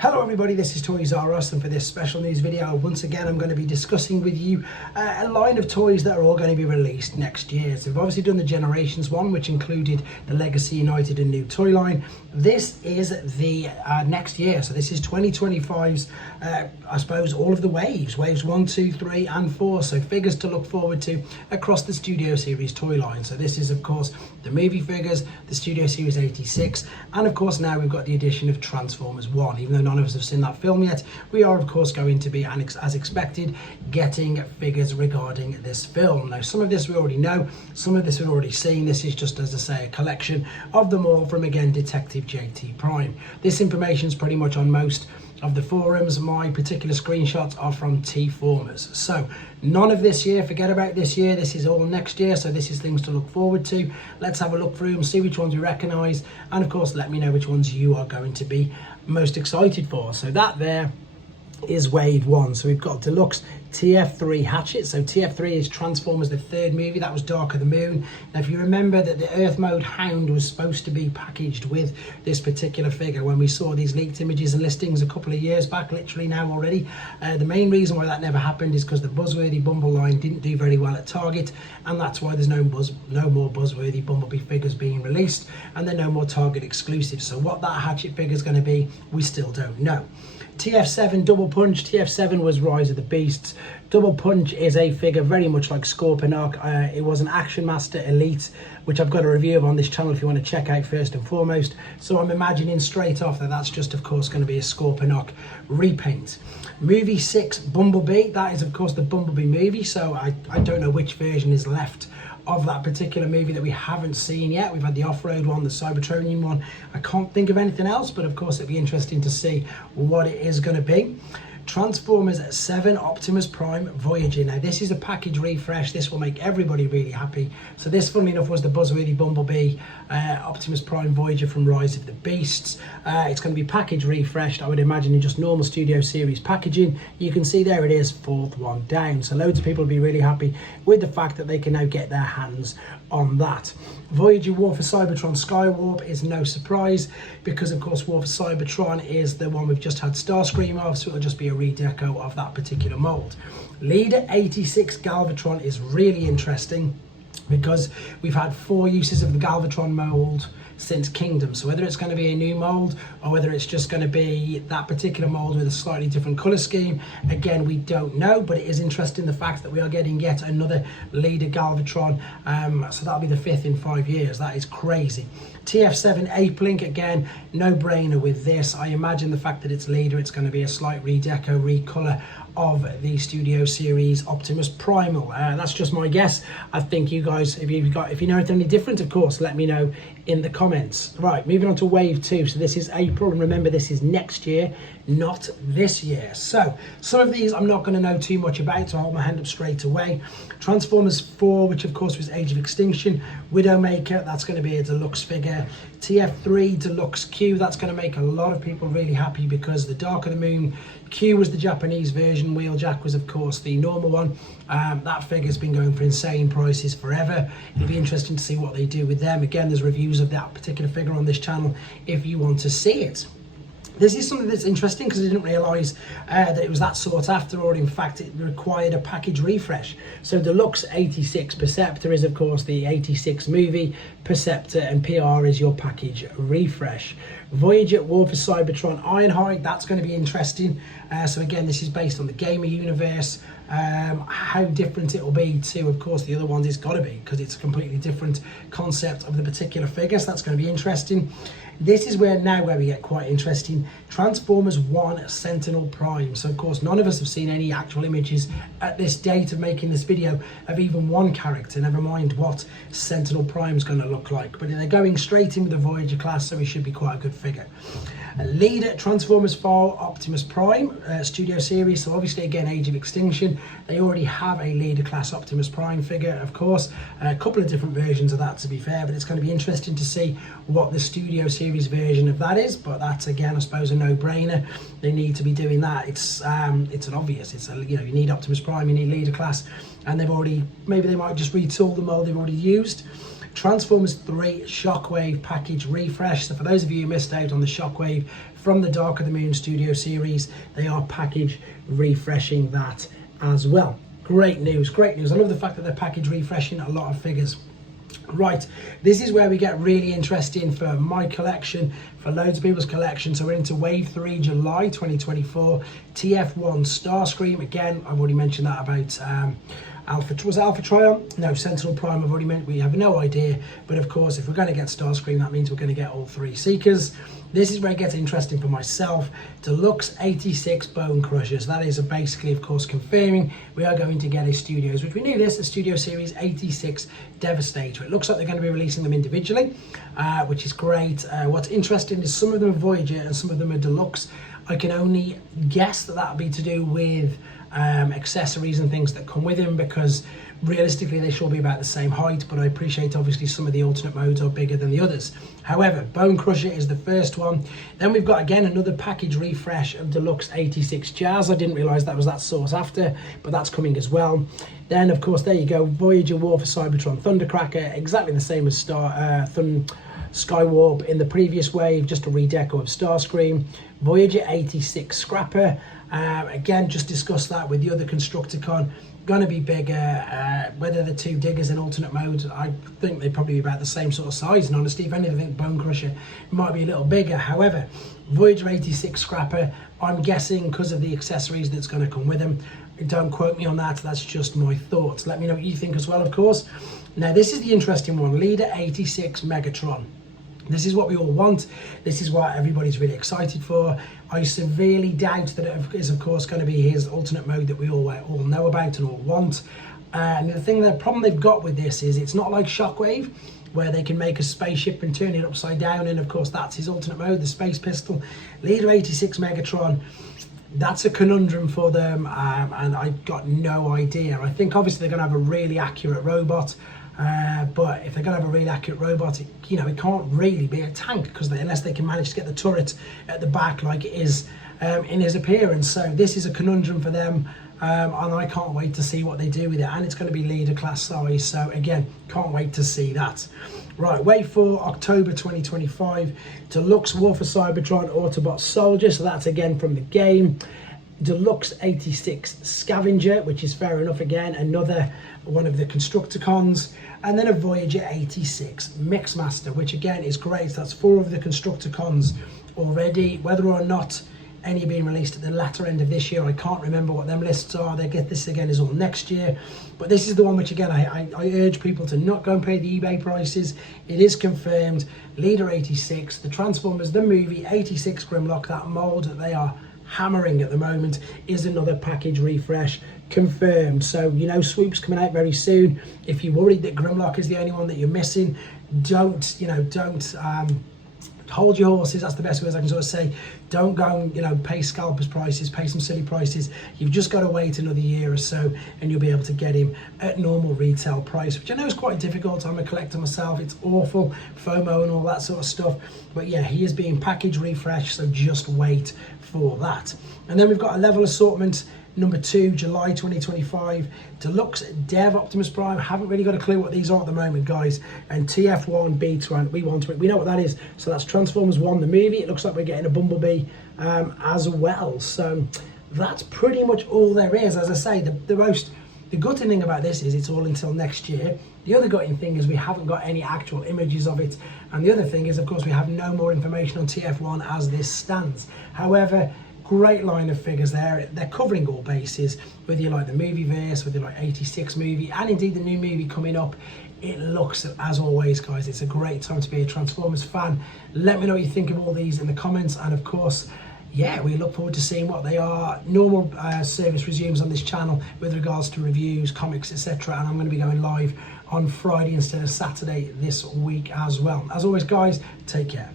Hello everybody, this is Toys R Us, and for this special news video once again I'm going to be discussing with you a line of toys that are all going to be released next year. So we've obviously done the Generations one, which included the Legacy United and new toy line. This is the next year, so this is 2025's I suppose all of the waves 1, 2, 3 and 4, so figures to look forward to across the Studio Series toy line. So this is of course the movie figures, the Studio Series 86, and of course now we've got the addition of Transformers 1. Even though none of us have seen that film yet, we are of course going to be, as expected, getting figures regarding this film. Now some of this we already know, some of this we've already seen. This is just, as I say, a collection of them all from, again, Detective JT Prime. This information is pretty much on most of the forums. My particular screenshots are from Tfone. So none of this year, forget about this year, this is all next year, so this is things to look forward to. Let's have a look through them, see which ones we recognise, and of course let me know which ones you are going to be most excited for. So that there is wave 1. So we've got deluxe TF3 Hatchet. So TF3 is Transformers, the third movie. That was Dark of the Moon. Now if you remember that the Earth Mode Hound was supposed to be packaged with this particular figure when we saw these leaked images and listings a couple of years back, literally now already. The main reason why that never happened is because the Buzzworthy Bumble line didn't do very well at Target, and that's why there's no more Buzzworthy Bumblebee figures being released, and there are no more Target exclusives. So what that Hatchet figure is going to be, we still don't know. TF7 Double Punch. TF7 was Rise of the Beasts. Double Punch is a figure very much like Scorponok. It was an Action Master Elite, which I've got a review of on this channel if you want to check out first and foremost. So I'm imagining straight off that that's just of course going to be a Scorponok repaint. Movie 6 Bumblebee. That is of course the Bumblebee movie, so I don't know which version is left of that particular movie that we haven't seen yet. We've had the off-road one, the Cybertronian one. I can't think of anything else, but of course it'd be interesting to see what it is going to be. Transformers 7 Optimus Prime Voyager. Now this is a package refresh. This will make everybody really happy. So this, funnily enough, was the Buzzworthy Bumblebee Optimus Prime Voyager from Rise of the Beasts. It's going to be package refreshed, I would imagine, in just normal Studio Series packaging. You can see there it is, fourth one down. So loads of people will be really happy with the fact that they can now get their hands on that. Voyager War for Cybertron Skywarp is no surprise, because of course War for Cybertron is the one we've just had Starscream of, so it'll just be a redeco of that particular mold. Leader 86 Galvatron is really interesting, because we've had 4 uses of the Galvatron mold since Kingdom. So whether it's going to be a new mold or whether it's just going to be that particular mold with a slightly different colour scheme, again, we don't know, but it is interesting the fact that we are getting yet another Leader Galvatron. So that'll be the 5th in 5 years. That is crazy. TF7 Ape Link, again, no brainer with this. I imagine the fact that it's Leader, it's going to be a slight redeco, recolour of the Studio Series Optimus Primal. That's just my guess. I think you guys, if you know anything any different, of course, let me know in the comments. Right, moving on to wave 2. So this is April, and remember this is next year, not this year. So some of these I'm not going to know too much about, so I'll hold my hand up straight away. Transformers 4, which of course was Age of Extinction. Widowmaker, that's going to be a deluxe figure. TF3 Deluxe Q, that's going to make a lot of people really happy, because the Dark of the Moon Q was the Japanese version, Wheeljack was of course the normal one. That figure's been going for insane prices forever. It'll be interesting to see what they do with them. Again, there's reviews of that particular figure on this channel if you want to see it. This is something that's interesting, because I didn't realise that it was that sought after, or in fact it required a package refresh. So Deluxe 86 Perceptor is of course the 86 movie, Perceptor, and PR is your package refresh. Voyager War for Cybertron Ironhide, that's going to be interesting. So again, this is based on the gamer universe. How different it will be to, of course, the other ones, it's got to be, because it's a completely different concept of the particular figure, so that's going to be interesting. This is where we get quite interesting. Transformers 1 Sentinel Prime. So of course none of us have seen any actual images at this date of making this video of even one character, never mind what Sentinel Prime is going to look like. But they're going straight in with the Voyager class, so he should be quite a good figure. Leader Transformers 4 Optimus Prime Studio Series. So obviously again, Age of Extinction. They already have a Leader class Optimus Prime figure, of course. A couple of different versions of that, to be fair, but it's going to be interesting to see what the Studio Series version of that is. But that's again, I suppose, a no-brainer. They need to be doing that. It's an obvious. It's you need Optimus Prime, you need Leader class, and they've already, maybe they might just retool the mold they've already used. Transformers 3 Shockwave package refresh. So for those of you who missed out on the Shockwave from the Dark of the Moon Studio series, they are package refreshing that as well. Great news, great news. I love the fact that they're package refreshing a lot of figures. Right, this is where we get really interesting for my collection, for loads of people's collection. So we're into Wave 3 July 2024, TF1 Starscream. Again, I've already mentioned that about Alpha Trion? No, Sentinel Prime, I've already mentioned. We have no idea. But of course, if we're going to get Starscream, that means we're going to get all 3 Seekers. This is where it gets interesting for myself. Deluxe 86 Bone Crushers. That is basically, of course, confirming we are going to get a Studios, which we knew this, a Studio Series 86 Devastator. It looks like they're going to be releasing them individually, which is great. What's interesting is some of them are Voyager and some of them are Deluxe. I can only guess that that'll be to do with accessories and things that come with him, because realistically they should be about the same height, but I appreciate obviously some of the alternate modes are bigger than the others. However, Bone Crusher is the first one. Then we've got again another package refresh of Deluxe 86 Jazz. I didn't realise that was that source after, but that's coming as well. Then of course there you go, Voyager War for Cybertron Thundercracker, exactly the same as Skywarp in the previous wave, just a redeco of Starscream. Voyager 86 Scrapper, again just discussed that with the other Constructicon, going to be bigger. Whether the 2 diggers in alternate modes, I think they're probably about the same sort of size, and honestly if anything I think Bone Crusher might be a little bigger. However, Voyager 86 Scrapper, I'm guessing because of the accessories that's going to come with them. Don't quote me on that, that's just my thoughts. Let me know what you think as well, of course. Now this is the interesting one, Leader 86 Megatron. This is what we all want. This is what everybody's really excited for. I severely doubt that it is, of course, going to be his alternate mode that we all know about and all want. And the problem they've got with this is it's not like Shockwave, where they can make a spaceship and turn it upside down, and of course that's his alternate mode, the Space Pistol. Leader 86 Megatron, that's a conundrum for them, and I've got no idea. I think obviously they're going to have a really accurate robot. But if they're going to have a really accurate robot, it can't really be a tank, because unless they can manage to get the turret at the back like it is in his appearance. So this is a conundrum for them, and I can't wait to see what they do with it. And it's going to be leader class size, so again, can't wait to see that. Right, Wave 4, October 2025, Deluxe War for Cybertron Autobot Soldier, so that's again from the game. Deluxe 86 Scavenger, which is fair enough, again, another one of the Constructicons. And then a Voyager 86 Mixmaster, which again is great. That's 4 of the Constructicons already. Whether or not any are being released at the latter end of this year, I can't remember what them lists are. They get this again is all next year. But this is the one which again I urge people to not go and pay the eBay prices. It is confirmed. Leader 86, the Transformers, the movie 86 Grimlock, that mold that they are hammering at the moment, is another package refresh confirmed. So Swoop's coming out very soon. If you're worried that Grimlock is the only one that you're missing, don't hold your horses. That's the best words I can sort of say. Don't go and pay scalpers prices, pay some silly prices. You've just got to wait another year or so and you'll be able to get him at normal retail price, which I know is quite difficult. I'm a collector myself, it's awful, FOMO and all that sort of stuff, but yeah, he is being package refreshed, so just wait for that. And then we've got a level assortment number 2, July 2025, Deluxe Dev Optimus Prime. Haven't really got a clue what these are at the moment, guys. And TF1 B2, we know what that is. So that's Transformers 1, the movie. It looks like we're getting a Bumblebee as well. So that's pretty much all there is. As I say, the gutting thing about this is it's all until next year. The other gutting thing is we haven't got any actual images of it. And the other thing is, of course, we have no more information on TF1 as this stands. However, great line of figures there. They're covering all bases, whether you like the movie verse, whether you like 86 movie, and indeed the new movie coming up. It looks, as always, guys, it's a great time to be a Transformers fan. Let me know what you think of all these in the comments, and of course, yeah, we look forward to seeing what they are. Normal service resumes on this channel with regards to reviews, comics, etc. And I'm going to be going live on Friday instead of Saturday this week as well. As always, guys, take care.